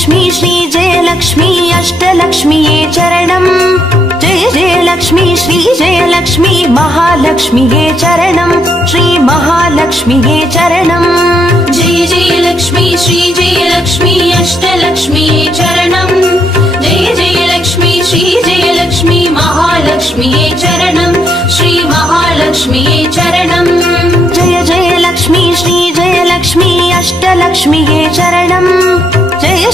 जयलक्ष्मी श्री जयलक्ष्मी अष्टलक्ष्मीये चरणम् जय जयलक्ष्मी श्री जयलक्ष्मी महालक्ष्मीये चरणम् श्री महालक्ष्मीये चरणम् जय जयलक्ष्मी श्री जयलक्ष्मी अष्टलक्ष्मीये चरणम् जय जयलक्ष्मी श्री जयलक्ष्मी महालक्ष्मीये चरणम् श्री महालक्ष्मीये चरणम् जय जयलक्ष्मी श्री जयलक्ष्मी अष्टलक्ष्मीये चरणम्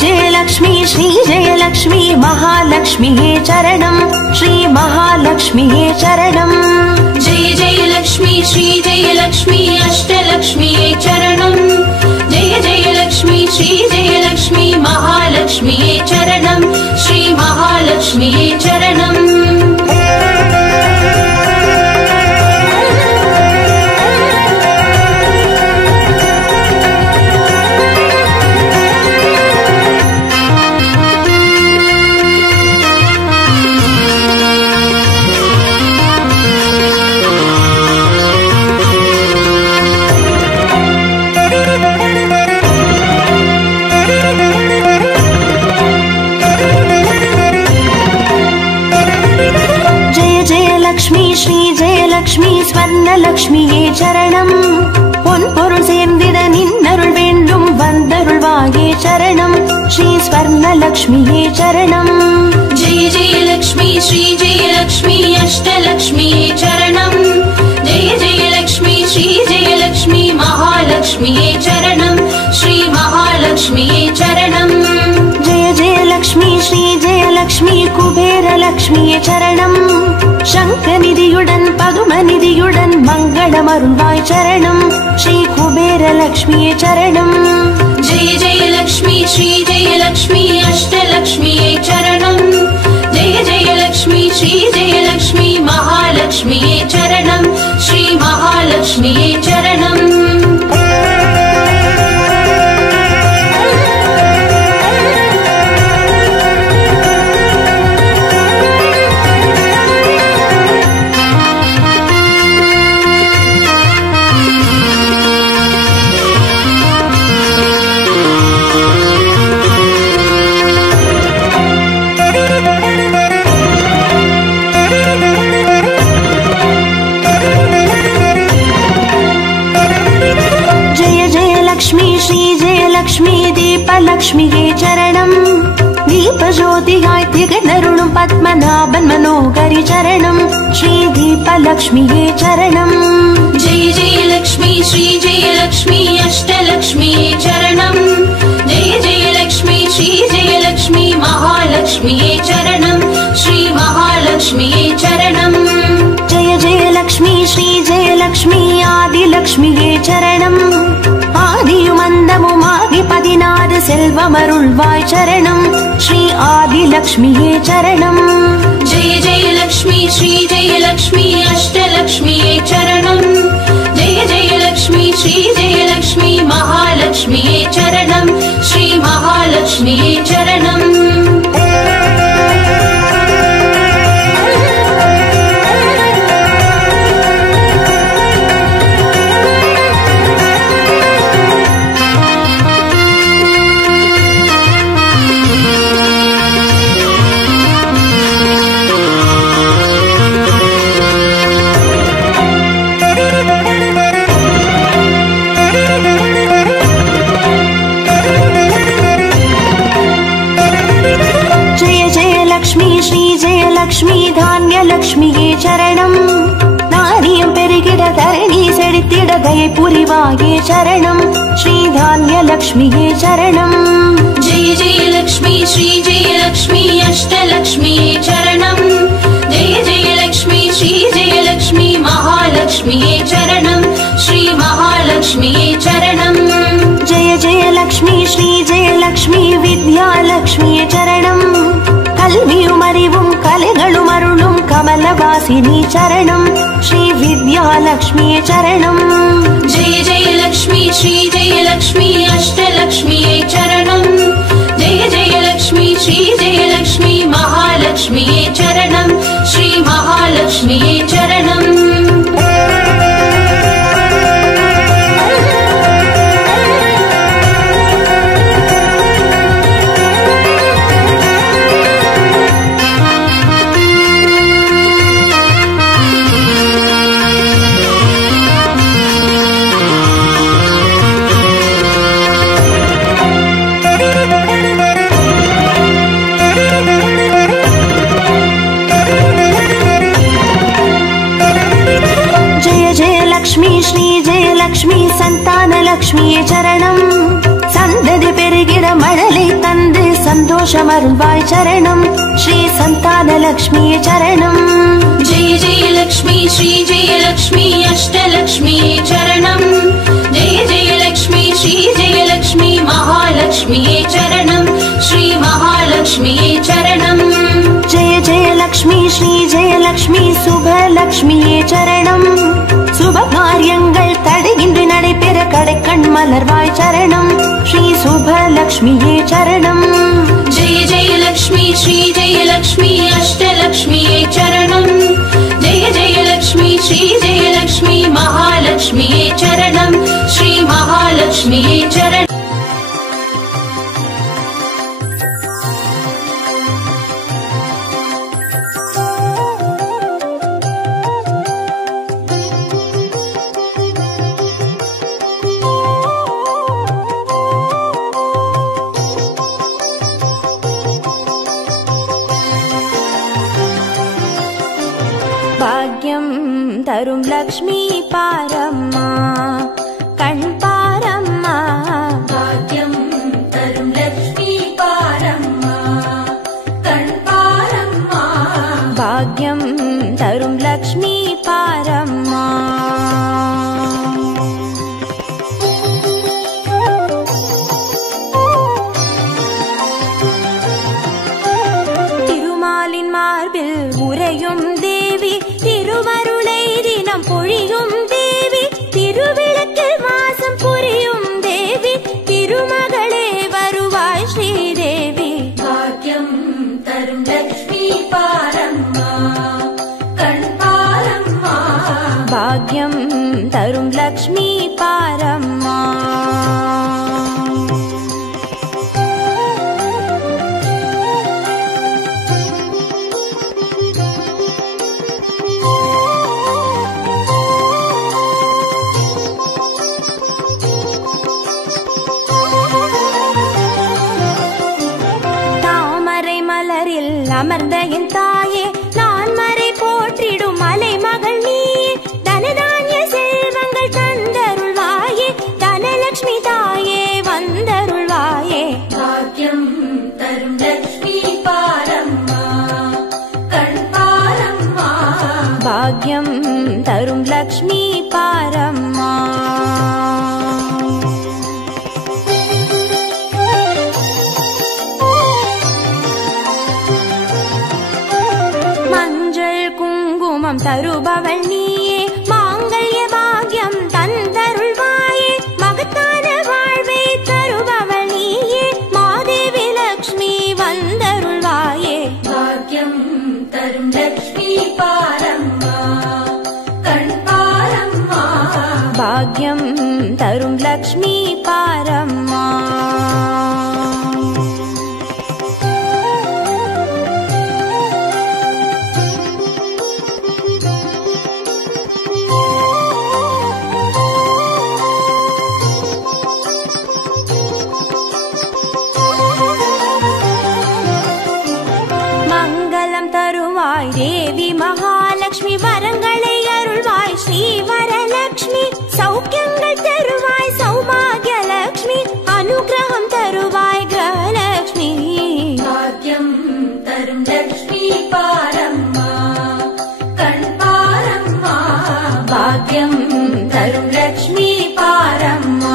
जय जयलक्ष्मी श्री जयलक्ष्मी महालक्ष्मीये चरणम् श्री महालक्ष्मीये चरणम् जय जयलक्ष्मी श्री जयलक्ष्मी अष्टलक्ष्मीये चरणम् जय जयलक्ष्मी श्री जयलक्ष्मी महालक्ष्मीये चरणम् श्री महालक्ष्मीये चरणम् श्री जयलक्ष्मी स्वर्णलक्ष्मीये चरणम् பொன்பொருள் சேர்ந்திட நின்னருள் வேண்டும் வந்தருள்வாயே சரணம் ஸ்ரீ ஸ்வர்ணலக்ஷ்மியே சரணம் जय जयलक्ष्मी श्री जयलक्ष्मी अष्टलक्ष्मीये चरणम् जय जयलक्ष्मी श्री जयलक्ष्मी महालक्ष्मीये चरणम् श्री महालक्ष्मीये चरणम् जय जयलक्ष्मी श्री जयलक्ष्मी कुबेरलक्ष्मिये चरणम् शङ्खनिधियुடன் पदुमनिधियुடன் मङ्गलमरुள்வாய் चरणम् श्री कुबेरलक्ष्मिये चरणम् जय जयलक्ष्मी श्री जयलक्ष्मी अष्टलक्ष्मीये चरणम् जय जयलक्ष्मी श्री जयलक्ष्मी महालक्ष्मीये चरणम् श्री महालक्ष्मीये चरणम् श्री जयलक्ष्मी दीपलक्ष्मिये चरणम् दीपज्योतियाय திகழ்ந்தருளும் பத்மநாபன் மனோகரி चरणम् श्री दीपलक्ष्मिये चरणम् जय जयलक्ष्मी श्री जयलक्ष्मी अष्टलक्ष्मीये चरणम् जय जयलक्ष्मी श्री जयलक्ष्मी महालक्ष्मीये चरणम् श्री महालक्ष्मीये चरणम् जय जयलक्ष्मी श्री जयलक्ष्मी आदिलक्ष्मिये चरणम् ஆதியுமந்தமுமாகி 16 செல்வமருள்வாய் சரணம் ஸ்ரீ ஆதிலக்ஷ்மியே சரணம் जय जयलक्ष्मी श्री जयलक्ष्मी अष्टलक्ष्मीये चरणम् जय जयलक्ष्मी श्री जयलक्ष्मी महालक्ष्मीये चरणम् श्री महालक्ष्मीये चरणम् லக்ஷ்மி தான்யலக்ஷ்மியே சரணம் நாரியம் பெருகிட தரணி செழித்திட தயை புரிவாயே சரணம் ஸ்ரீ தான்யலக்ஷ்மியே சரணம் जय जयलक्ष्मी श्री जयलक्ष्मी अष्टलक्ष्मीये चरणम् जय जयलक्ष्मी श्री जयलक्ष्मी महालक्ष्मीये चरणम् श्री महालक्ष्मीये चरणम् जय जयलक्ष्मी श्री जयलक्ष्मी विद्यालक्ष्मिये चरणम् கல்வியும் அறிவும் கலைகளும் அருளும் கமலவாசினி சரணம் ஸ்ரீ வித்யாலக்ஷ்மியே சரணம் जय जयलक्ष्मी श्री जयलक्ष्मी अष्टलक्ष्मीये चरणम् जय जयलक्ष्मी श्री जयलक्ष्मी महालक्ष्मीये चरणम् श्री महालक्ष्मीये चरणम् லக்ஷ்மியே சரணம். சந்ததி பெருகிட மழலை தந்து சந்தோஷம் அருள்வாய் சரணம். ஸ்ரீ சந்தான லக்ஷ்மியே சரணம். जय जय लक्ष्मी श्री जय लक्ष्मी अष्टलक्ष्मीये चरणम्. जय जय लक्ष्मी श्री जय लक्ष्मी महालक्ष्मीये चरणम्. श्री महालक्ष्मीये चरणम्. जय जय लक्ष्मी श्री जय लक्ष्मी சுபலக்ஷ்மியே சரணம். சுப காரியங்கள் தடையின்றி நடைபெற கடைக்கண் மலர்வாய் சரணம். ஸ்ரீ சுபலக்ஷ்மியே சரணம். जय जय लक्ष्मी श्री जय लक्ष्मी अष्टलक्ष्मीये चरणम्. जय जय लक्ष्मी श्री जय लक्ष्मी महालक्ष्मीये चरणम्. श्री महालक्ष्मीये चरणम्. பாக்யம் தரும் லக்ஷ்மி பாரம்மா கண் பாரம்மா. भाग्यं तरुं लक्ष्मी पारम्मा कण् पारम्मा. பாக்யம் தரும் லக்ஷ்மி பாரம்மா. திருமாலின் மார்பில் உறையும் தேவி, திருவருளை தினம் பொழியும் தேவி, திருவிளக்கில் வாசம் புரியும் தேவி, திருமகளே வருவாய் ஸ்ரீதேவி. भाग्यं तरुं लक्ष्मी पारम्मा कण् पारम्मा. பாக்யம் தரும் லக்ஷ்மி பாரம்மா. தாமரை மலரில் அமர்ந்த என் தாயே, நான் மறை போற்றிடும் மலை மகள் நீயே, தனதானிய செல்வங்கள் தந்தருள்வாயே, தனலட்சுமி தாயே வந்தருள்வாயே. भाग्यं तरुं लक्ष्मी पारम्मा कण् पारम्मा. பாக்யம் தரும் லக்ஷ்மி பாரம்மா. மஞ்சள் குங்குமம் தருபவள் நீயே, மாங்கல்ய பாக்யம் தந்தருள்வாயே, மகத்தான வாழ்வை தருபவள் நீயே, மாதேவி லக்ஷ்மி வந்தருள்வாயே. भाग्यं तरुं लक्ष्मी पारम्मा कण् पारम्मा. பாக்யம் தரும் லக்ஷ்மி பாரம்மா. மங்களம் தருவாய் தேவி மகாலட்சுமி, வரங்களை அருள்வாய் ஸ்ரீ வரலட்சுமி, சௌக்கியங்கள் தருவாய் சௌபாகியலட்சுமி, அனுகிரகம் தருவாய் கிரகலட்சுமி. भाग्यं तरुं लक्ष्मी पारम्मा कण् पारम्मा. பாக்யம் தரும் லக்ஷ்மி பாரம்மா.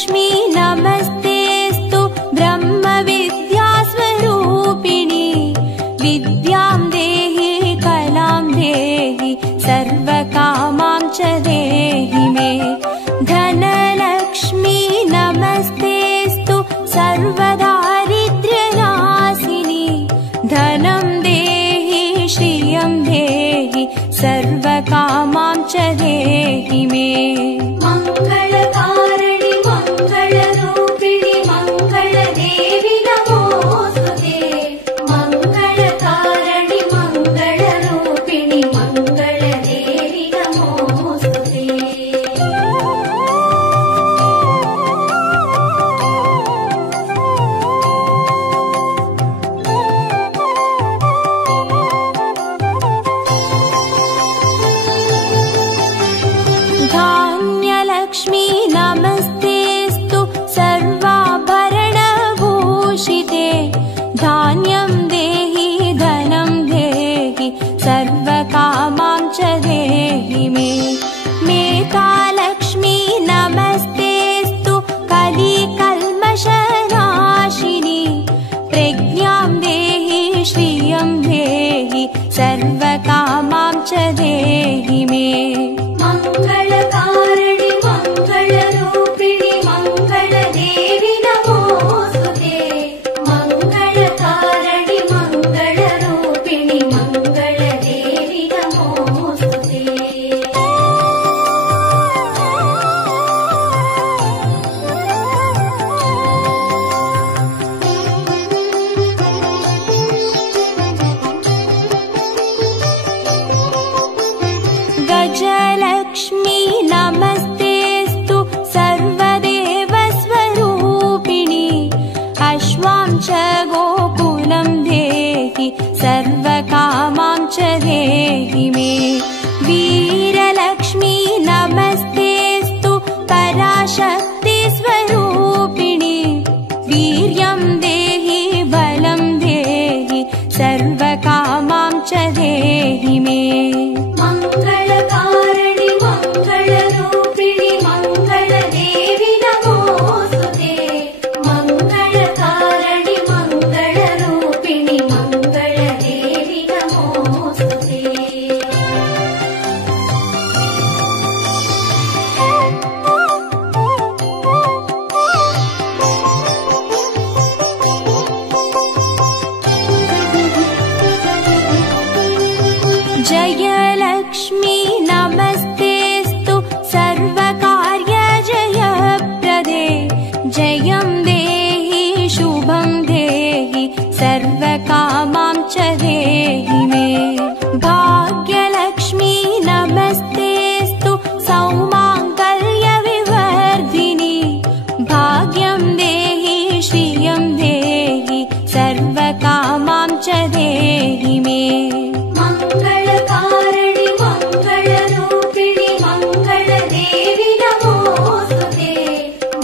जयलक्ष्मी नमस्तेऽस्तु ब्रह्मविद्यास्वरूपिणि विद्यां देहि कलां देहि सर्वकामां च देहि मे धनलक्ष्मी नमस्तेऽस्तु सर्वदारिद्र्यनाशिनि धनं देहि श्रियं देहि सर्वकामां च देहि मे मङ्गलकारिणि मङ्गलरूपिणि मङ्गलदेवि नमोऽस्तुते मङ्गलकारिणि मङ्गलरूपिणि मङ्गलदेवि नमोऽस्तुते धान्यलक्ष्मी नमस्तेऽस्तु सर्वाभरणभूषिते धान्यं देहि धनं देहि सर्वकामां च देहि मे मेधालक्ष्मी नमस्तेऽस्तु कलिकल्मषनाशिनि प्रज्ञां देहि श्रियं देहि सर्वकामां च देहि मे मङ्गलकारिणि मङ्गलरूपिणि मङ्गलदेवि नमोऽस्तुते मङ्गलकारिणि मङ्गलरूपिणि मङ्गलदेवि नमोऽस्तुते गजलक्ष्मी नमस्तेऽस्तु सर्वदेवस्वरूपिणि अश्वां च गोकुलं देहि सर्वकामां च देहि मे वीरलक्ष्मी नमस्तेऽस्तु पराशक्तिस्वरूपिणि वीर्यं देहि बलं देहि सर्वकामां च देहि मे मङ्गलकारिणि मङ्गलरूपिणि मङ्गलदेवि नमोऽस्तुते मङ्गलकारिणि मङ्गलरूपिणि मङ्गलदेवि नमोऽस्तुते जयलक्ष्मी नमस्तेऽस्तु सर्वकार्यजयप्रदे जयं देहि शुभं देहि सर्वकामां च देहि मे भाग्यलक्ष्मी नमस्तेऽस्तु सौमाङ्गल्यविवर्धिनि भाग्यं देहि श्रियं देहि सर्वकामां च देहि मे मङ्गलकारिणि मङ्गलरूपिणि मङ्गलदेवि नमोऽस्तुते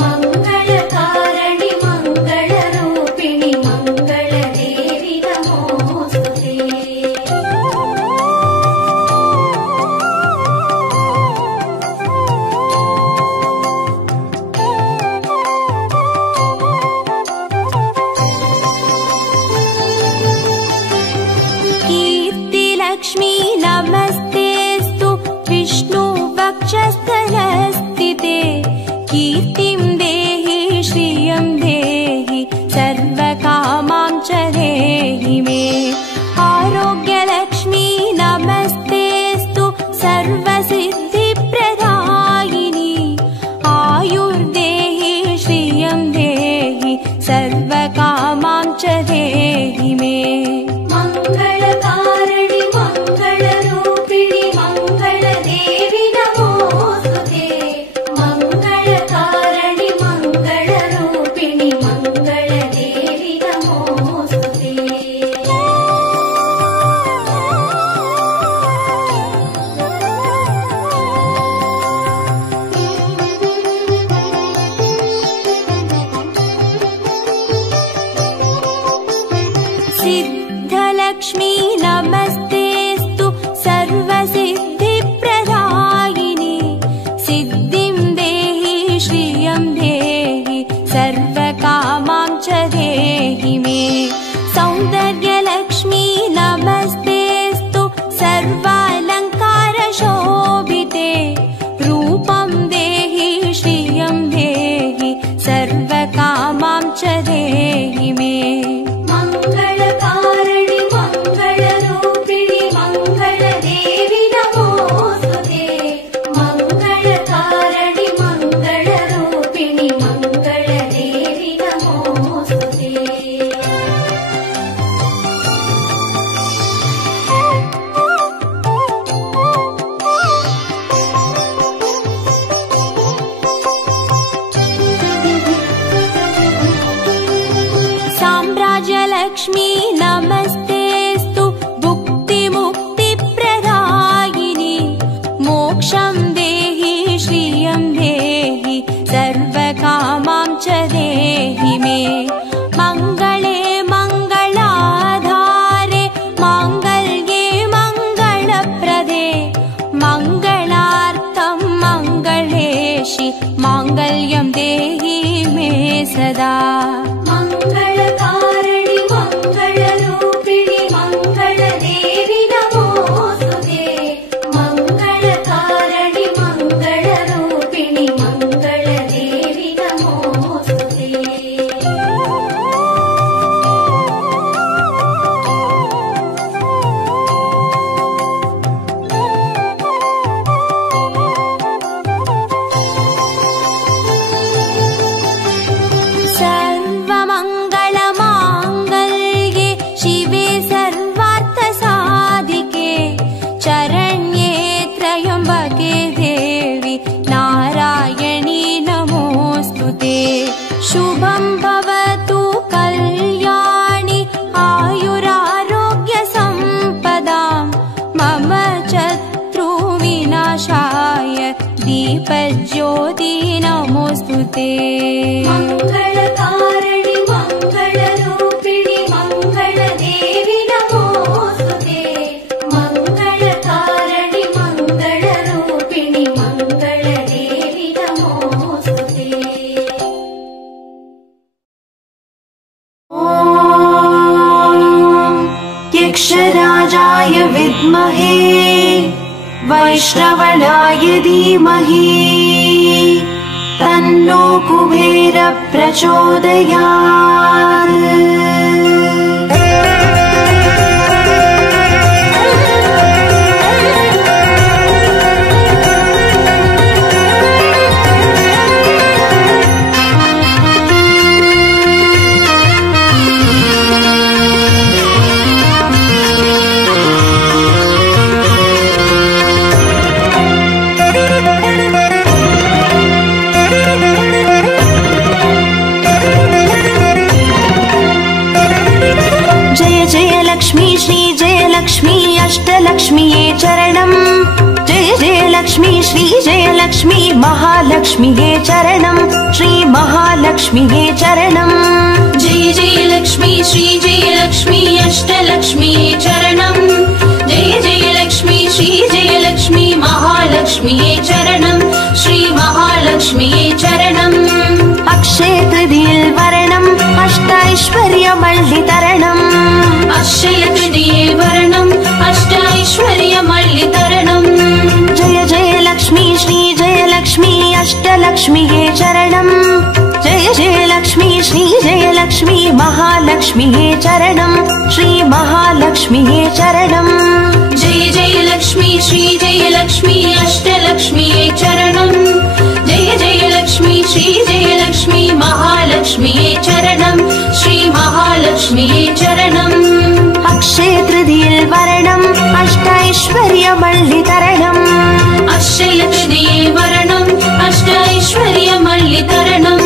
मङ्गलकारिणि मङ्गलरूपिणि मङ्गलदेवि नमोऽस्तुते कीर्तिलक्ष्मी नमस्तेऽस्तु विष्णुवक्षस्थलस्थिते कीर्तिं देहि श्रियं देहि सर्वकामां च देहि मे आरोग्यलक्ष्मी नमस्तेऽस्तु सर्वसिद्धिप्रदायिनि आयुर्देहि श्रियं देहि सर्वकामां च देहि मे मङ्गलकारिणि मङ्गलरूपिणि मङ्गलदेवि नमोऽस्तुते मङ्गलकारिणि मङ्गलरूपिणि मङ्गलदेवि नमोऽस्तुते यशं देहि श्रियं देहि सर्वकामां च देहि मे मङ्गले मङ्गलाधारे माङ्गल्ये मङ्गलप्रदे मङ्गलार्थं मङ्गलेशि माङ्गल्यं देहि मे सदा मङ्गलकारिणि मङ्गलरूपिणि मङ्गलदेवि नमोस्तुते मङ्गलकारिणि मङ्गलरूपिणि मङ्गलदेवि नमोस्तुते सर्वमङ्गलमाङ्गल्ये शिवे सर्वार्थसाधिके चरण्ये त्र्यम्बके देवी नारायणी नमोऽस्तुते शुभं भवतु कल्याणि आयुरारोग्यसम्पदां मम शत्रुविनाशाय दीपज्योति नमोऽस्तुते मङ्गलकारिणि मङ्गलरूपिणि मङ्गलदेवि नमोस्तुते मङ्गलकारिणि मङ्गलरूपिणि मङ्गलदेवि नमोस्तुते यक्षराजाय विद्महे वैश्रवणाय धीमहि तन्नो कुबेर प्रचोदयात् लक्ष्मी श्री जय लक्ष्मी अष्टलक्ष्मीये चरणम् जय जय लक्ष्मी श्री जय लक्ष्मी महालक्ष्मीये चरणम् श्री महालक्ष्मीये चरणम् जय जय लक्ष्मी श्री जय लक्ष्मी अष्टलक्ष्मीये चरणम् जय जय लक्ष्मी श्री जय लक्ष्मी महालक्ष्मीये चरणम् श्री महालक्ष्मीये चरणम् अक्षय तृतीये वरणम् अष्टैश्वर्यमल्लितरणम् अक्षय तृतीये वरणम् अष्टैश्वर्यमल्लितरणम् जय जय लक्ष्मी श्री जय लक्ष्मी अष्टलक्ष्मीये चरणम् जय जय लक्ष्मी श्री जय लक्ष्मी महालक्ष्मीये चरणम् श्री महालक्ष्मीये चरणम् जय जय लक्ष्मी श्री जय लक्ष्मी अष्टलक्ष्मीये चरणम् जय जय लक्ष्मी श्री जय लक्ष्मी महालक्ष्मीये चरणम् श्री महालक्ष्मीये चरणम् अक्षय तृतीये वरणम् अष्टैश्वर्यमल्लितरणम् अक्षय तृतीये वरणम् अष्टैश्वर्यमल्लितरणम्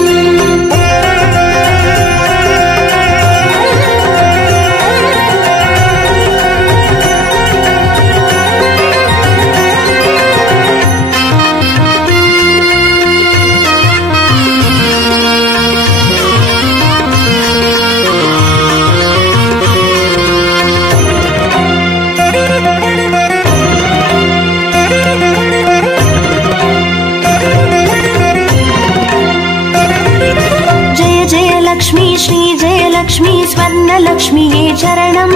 लक्ष्मी श्री जय लक्ष्मी स्वर्णलक्ष्मीये चरणम्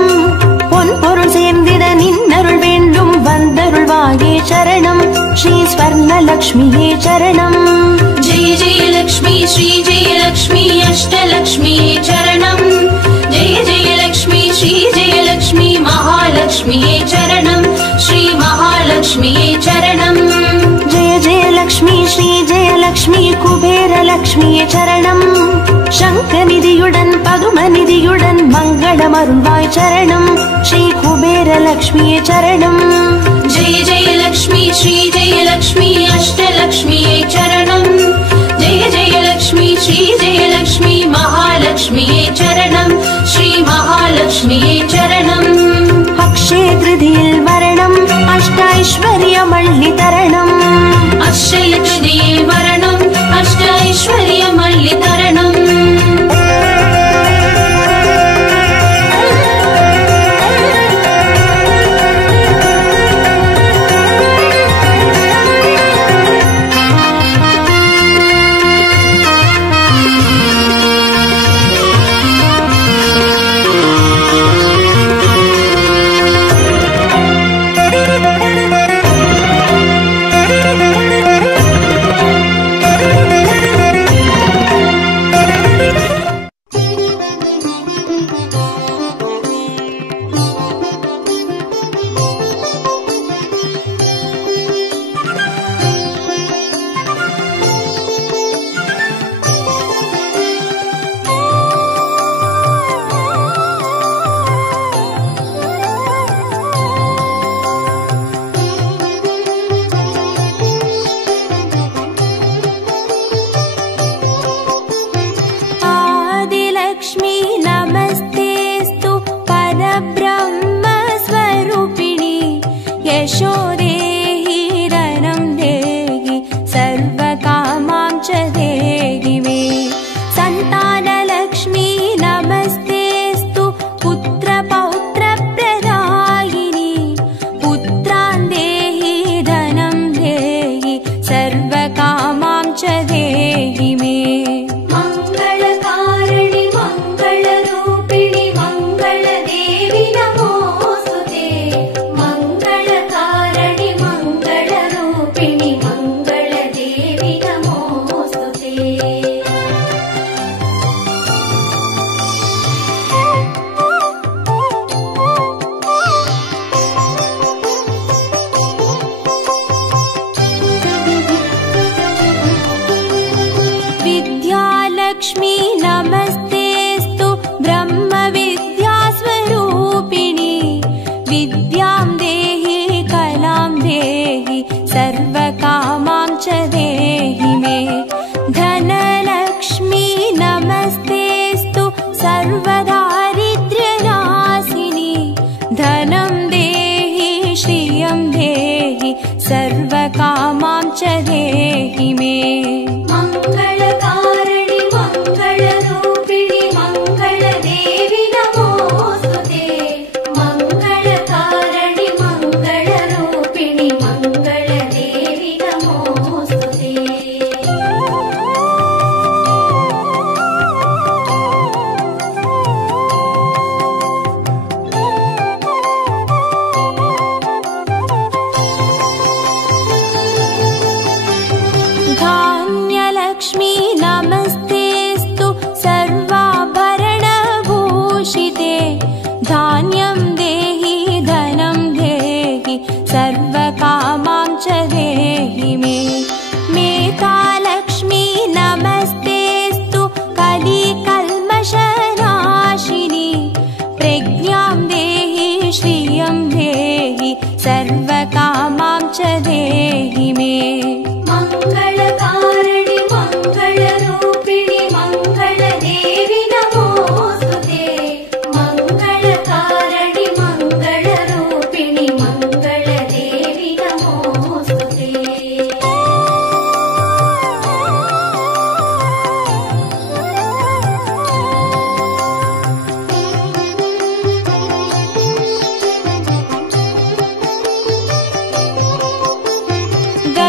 பொன்பொருள் சேர்ந்திட நின்னருள் வேண்டும் வந்தருள்வாயே சரணம் ஸ்ரீ ஸ்வர்ணலக்ஷ்மியே சரணம் जय जय लक्ष्मी श्री जय लक्ष्मी अष्टलक्ष्मीये चरणम् जय जय लक्ष्मी श्री जय लक्ष्मी महालक्ष्मीये चरणम् श्री महालक्ष्मीये चरणम् जय जय लक्ष्मी श्री जय लक्ष्मी कुबेर लक्ष्मीये चरणम् शङ्खनिधियुடன் पदुमनिधियुடன் मङ्गलमरुள்வாய் चरणम् श्री कुबेर लक्ष्मीये चरणम् जय जय लक्ष्मी श्री जय लक्ष्मी अष्टलक्ष्मीये चरणम् जय जय लक्ष्मी श्री जय लक्ष्मी महालक्ष्मीये चरणम् श्री महालक्ष्मीये चरणम् अक्षय तृतीये वरणम् अष्टैश्वर्यमल्लितरणम् लक्ष्मी नमस्तेस्तु ब्रह्मविद्यास्वरूपिणि विद्यां देहि कलां देहि सर्वकामां च देहि मे धनलक्ष्मी नमस्तेस्तु सर्वदारिद्र्यनाशिनि धनं देहि श्रियं देहि सर्वकामां च देहि मे मङ्गलकारिणि मङ्गलरूपिणि मङ्गलदेवि नमोस्तुते मङ्गलकारिणि मङ्गलरूपिणि मङ्गलदेवि नमोस्तुते धान्यलक्ष्मी नमस्तेस्तु सर्वाभरणभूषिते धान्यं देहि धनं देहि सर्वकामां च देहि मे मेधालक्ष्मी नमस्तेस्तु कलिकल्मषनाशिनि प्रज्ञां देहि श्रियं देहि सर्वकामां च देहि मे मङ्गलकारिणि मङ्गलरूपिणि मङ्गलदेवि नमोस्तुते मङ्गलकारिणि मङ्गलरूपिणि मङ्गलदेवि नमोस्तुते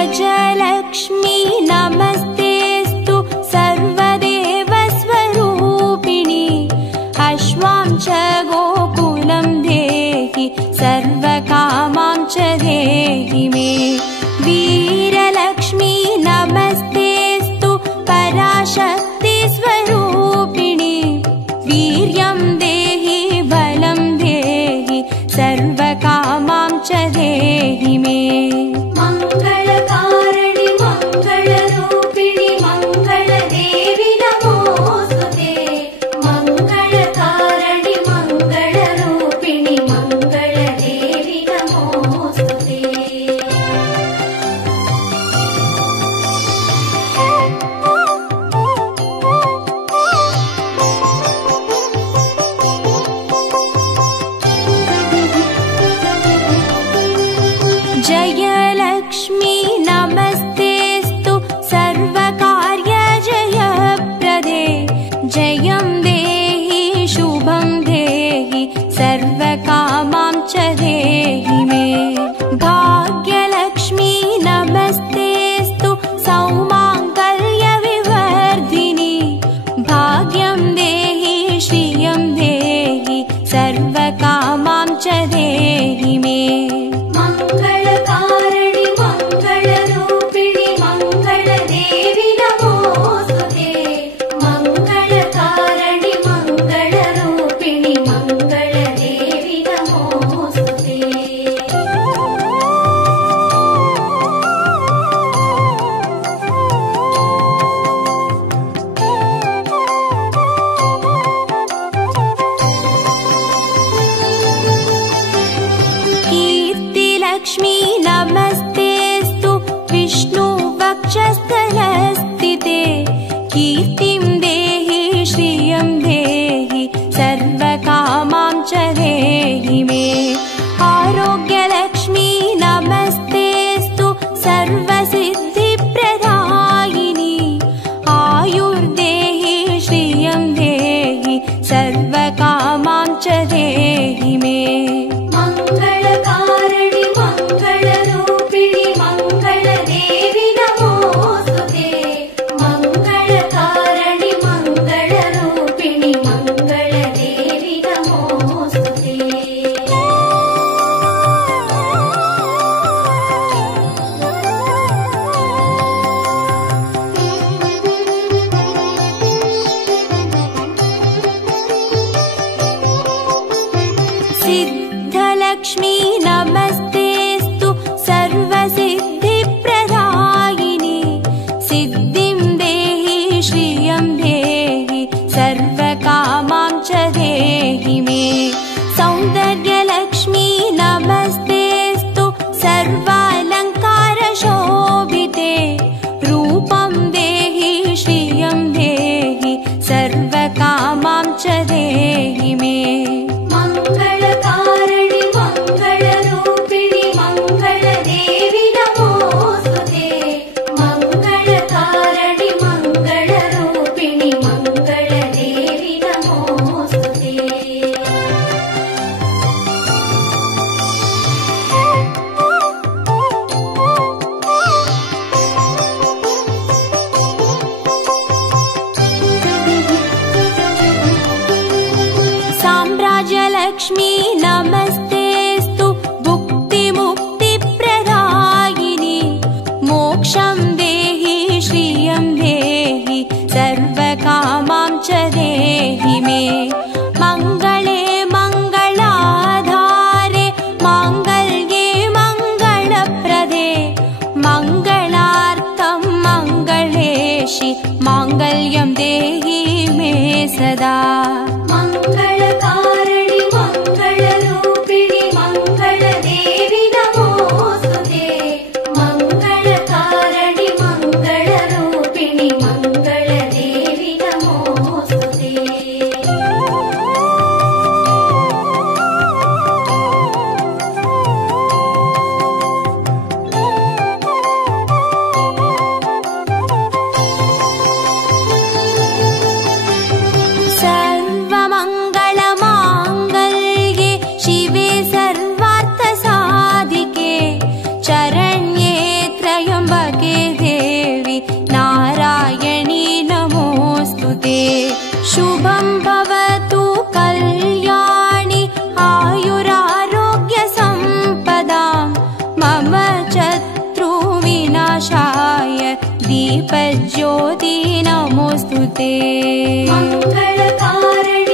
गजलक्ष्मी नमस्तेस्तु सर्वदेवस्वरूपिणि अश्वां च गोकुलं देहि सर्वकामां च देहि मे वीरलक्ष्मी नमस्तेस्तु पराशक्तिस्वरूपिणि वीर्यं देहि बलं देहि सर्वकामां च देहि मे मङ्गलकारिणि मङ्गलरूपिणि मङ्गलदेवि नमोस्तुते मङ्गलकारिणि मङ्गलरूपिणि मङ्गलदेवि नमोस्तुते लक्ष्मी नमस्तेस्तु भुक्तिमुक्तिप्रदायिनि मोक्षं देहि श्रियं देहि सर्वकामां च देहि मे मङ्गले मङ्गलाधारे माङ्गल्ये मङ्गलप्रदे मङ्गलार्थं मङ्गलेशि माङ्गल्यं देहि मे सदा मङ्गलकारिणि मङ्गलरूपिणि मङ्गलदेवि नमोस्तुते मङ्गलकारिणि मङ्गलरूपिणि मङ्गलदेवि नमोस्तुते सर्वमङ्गलमाङ्गल्ये शिवे सर्वार्थसाधिके चरण्ये त्र्यम्बके देवि नारायणी नमोऽस्तुते शुभं भवतु कल्याणि आयुरारोग्यसम्पदां मम शत्रुविनाशाय दीपज्योति नमोऽस्तुते मङ्गलकारिणि